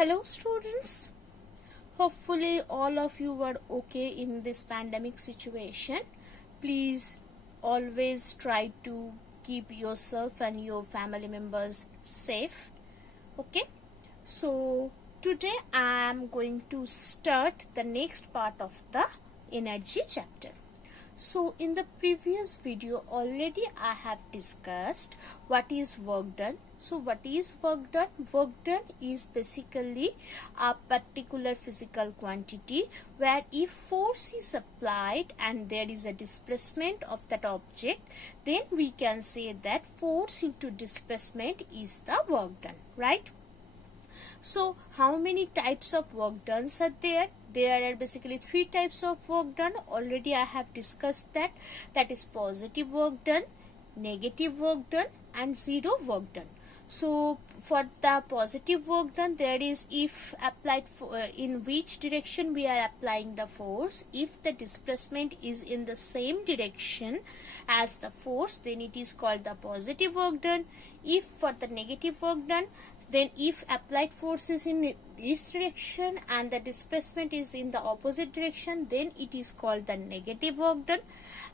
Hello students, hopefully all of you are okay in this pandemic situation. Please always try to keep yourself and your family members safe. Okay, so today I am going to start the next part of the energy chapter. So in the previous video already I have discussed what is work done. So what is work done? Work done is basically a particular physical quantity where if force is applied and there is a displacement of that object, then we can say that force into displacement is the work done, right? So how many types of work done are there? There are basically three types of work done. Already I have discussed that. That is positive work done, negative work done and zero work done. So for the positive work done, there is if applied in which direction we are applying the force. If the displacement is in the same direction as the force, then it is called the positive work done. If for the negative work done, then if applied force is in this direction and the displacement is in the opposite direction, then it is called the negative work done.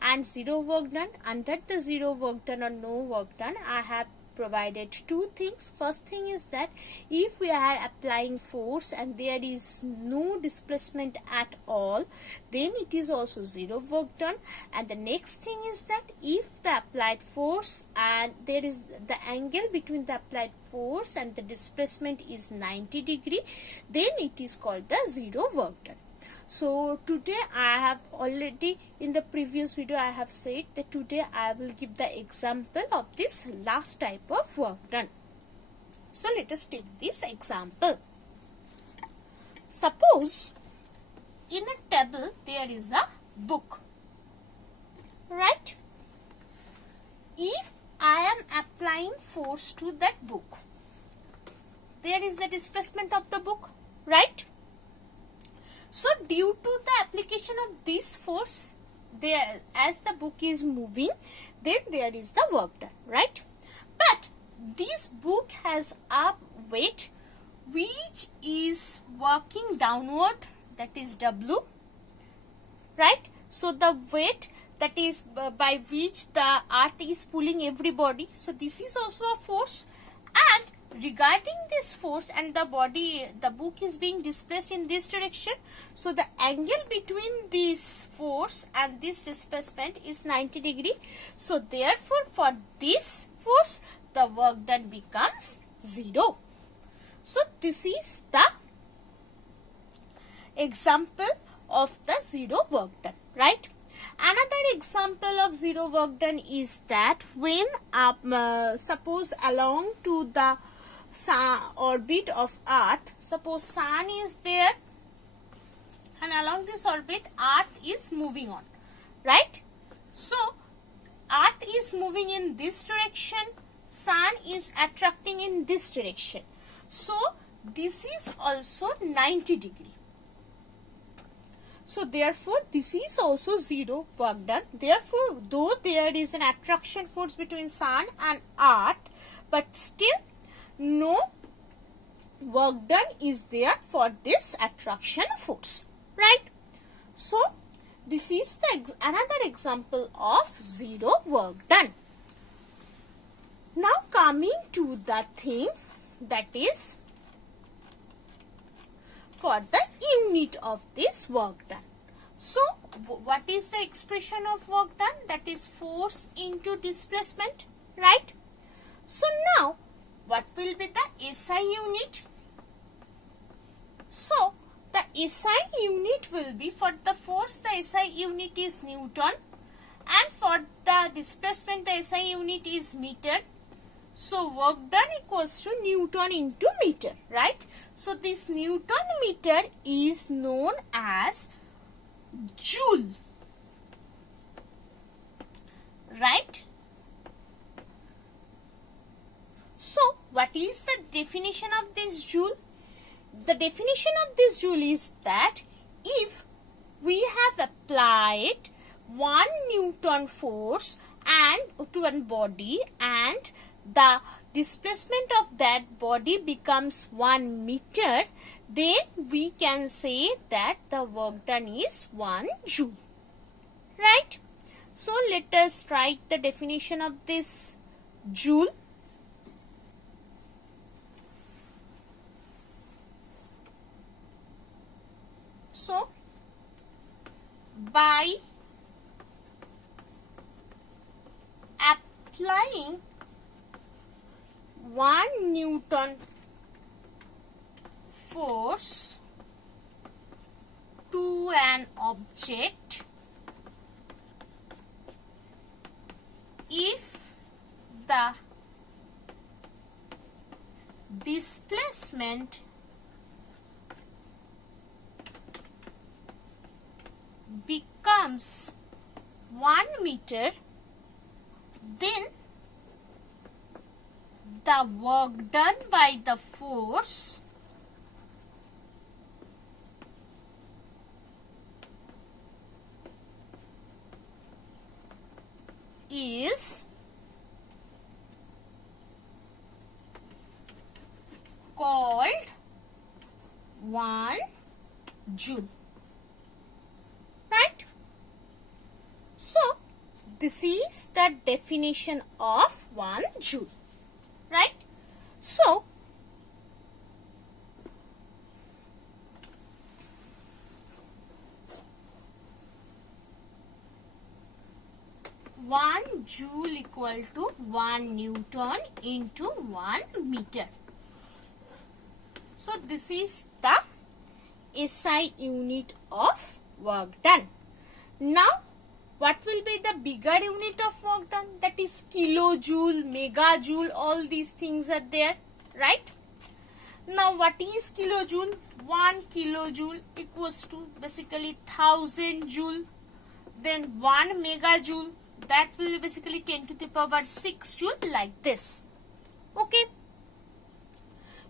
And zero work done, under the zero work done or no work done, I have provided two things. First thing is that if we are applying force and there is no displacement at all, then it is also zero work done. And the next thing is that if the applied force and there is the angle between the applied force and the displacement is 90 degree, then it is called the zero work done. So today I have already in the previous video I have said that today I will give the example of this last type of work done. So let us take this example. Suppose in a table there is a book, right? If I am applying force to that book, there is the displacement of the book, right? So due to the application of this force, there as the book is moving, then there is the work done, right? But this book has a weight which is working downward, that is W, right? So the weight that is by which the earth is pulling everybody, so this is also a force. And regarding this force and the book is being displaced in this direction, so the angle between this force and this displacement is 90 degree. So therefore for this force the work done becomes zero. So this is the example of the zero work done, right? Another example of zero work done is that when suppose along to the orbit of earth, suppose sun is there and along this orbit earth is moving on, right? So earth is moving in this direction, sun is attracting in this direction, so this is also 90 degree. So therefore this is also zero work done. Therefore though there is an attraction force between sun and earth, but still no work done is there for this attraction force, right? So this is the another example of zero work done. Now coming to the thing that is for the unit of this work done. So what is the expression of work done? That is force into displacement, right? So now what will be the SI unit? So the SI unit will be, for the force the SI unit is Newton and for the displacement the SI unit is meter. So work done equals to Newton into meter, right? So this Newton meter is known as joule, right? So what is the definition of this joule? The definition of this joule is that if we have applied 1 Newton force and to one body and the displacement of that body becomes 1 meter, then we can say that the work done is 1 joule. Right? So let us write the definition of this joule. So by applying 1 Newton force to an object, if the displacement becomes 1 meter, then the work done by the force is called 1 joule. Right? So this is the definition of 1 joule. Right? So one joule equal to 1 Newton into 1 meter. So this is the SI unit of work done. Now what will be the bigger unit of work done? That is kilojoule, megajoule, all these things are there, right? Now what is kilojoule? 1 kilojoule equals to basically 1000 joule. Then 1 megajoule, that will be basically 10 to the power 6 joule, like this. Okay.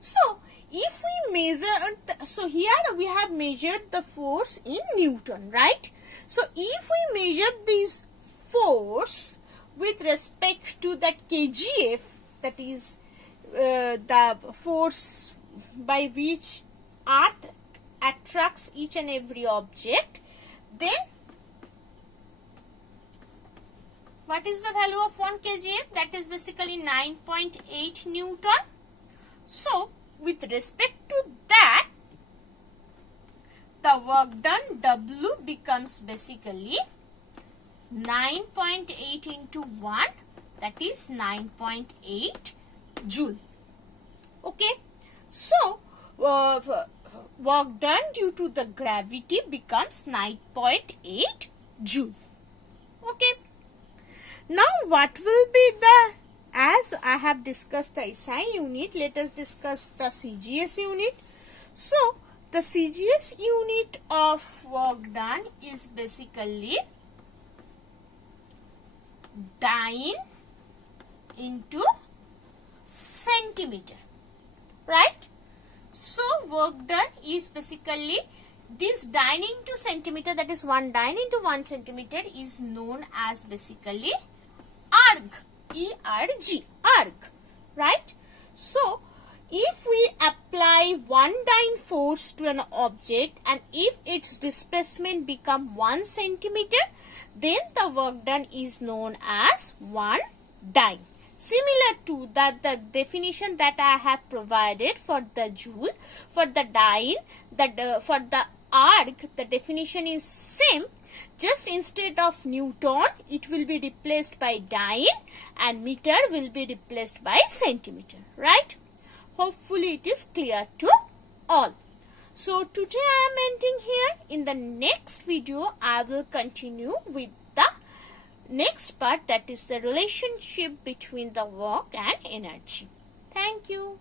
So if we measure, so here we have measured the force in Newton, right? So if we measure this force with respect to that kgf, that is the force by which Earth attracts each and every object, then what is the value of 1 kgf? That is basically 9.8 Newton. So with respect to that, the work done W becomes basically 9.8 into 1, that is 9.8 joule. Okay. So work done due to the gravity becomes 9.8 joule. Okay. Now what will be the, as I have discussed the SI unit, let us discuss the CGS unit. So the CGS unit of work done is basically dyne into centimeter, right? So work done is basically this dyne into centimeter, that is 1 dyne into 1 centimeter, is known as basically erg, E-R-G, erg, right? So if we apply 1 dyne force to an object and if its displacement become 1 centimeter, then the work done is known as 1 dyne. Similar to that, the definition that I have provided for the joule, for the dyne, for the erg, the definition is same. Just instead of Newton, it will be replaced by dyne and meter will be replaced by centimeter, right? Hopefully it is clear to all. So today I am ending here. In the next video, I will continue with the next part, that is the relationship between the work and energy. Thank you.